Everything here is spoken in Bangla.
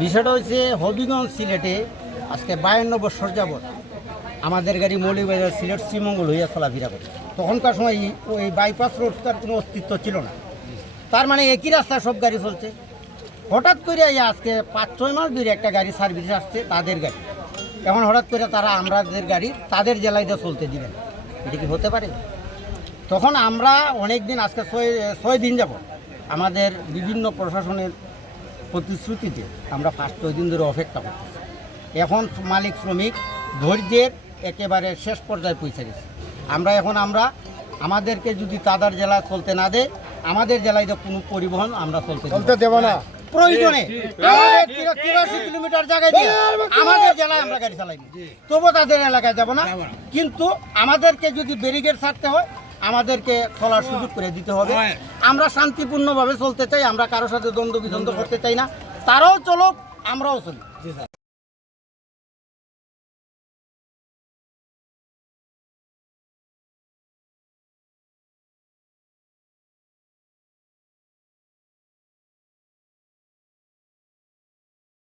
বিষয়টা হচ্ছে হবিগঞ্জ সিলেটে আজকে 52 বছর যাবৎ আমাদের গাড়ি মৌলভীবাজার সিলেট শ্রীমঙ্গল হইয়া চলাফেরা করে। তখনকার সময় ওই বাইপাস রোডটার কোনো অস্তিত্ব ছিল না, তার মানে একই রাস্তায় সব গাড়ি চলছে। হঠাৎ করে আজকে 5-6 মাস ধরে একটা গাড়ি সার্ভিস আসছে, তাদের গাড়ি। এখন হঠাৎ করে তারা আমাদের গাড়ি তাদের জেলায় দিয়ে চলতে দিবেন, এটা কি হতে পারে? তখন আমরা অনেক দিন, আজকে 6 দিন যাব আমাদের বিভিন্ন প্রশাসনের প্রতিশ্রুতিতে আমরা 5 দিন ধরে অপেক্ষা করছি। এখন মালিক শ্রমিক ধৈর্যের একেবারে শেষ পর্যায়ে পৌঁছে গেছে। আমরা আমাদেরকে যদি তাদের জেলায় চলতে না দেয়, আমাদের জেলায় কোনো পরিবহন আমরা চলতে দেব না। প্রয়োজনে 83 কিলোমিটার জায়গায় দিয়ে আমাদের জেলায় আমরা গাড়ি চালাই, তবু তাদের এলাকায় যাব না। কিন্তু আমাদেরকে যদি ব্যারিকেড ছাড়তে হয়, আমাদেরকে চলার সুযোগ করে দিতে হবে। আমরা শান্তিপূর্ণভাবে চলতে চাই, আমরা কারোর সাথে দ্বন্দ্ব বিদ্বন্দ্ব করতে চাই না। তারাও চলুক, আমরাও চলি।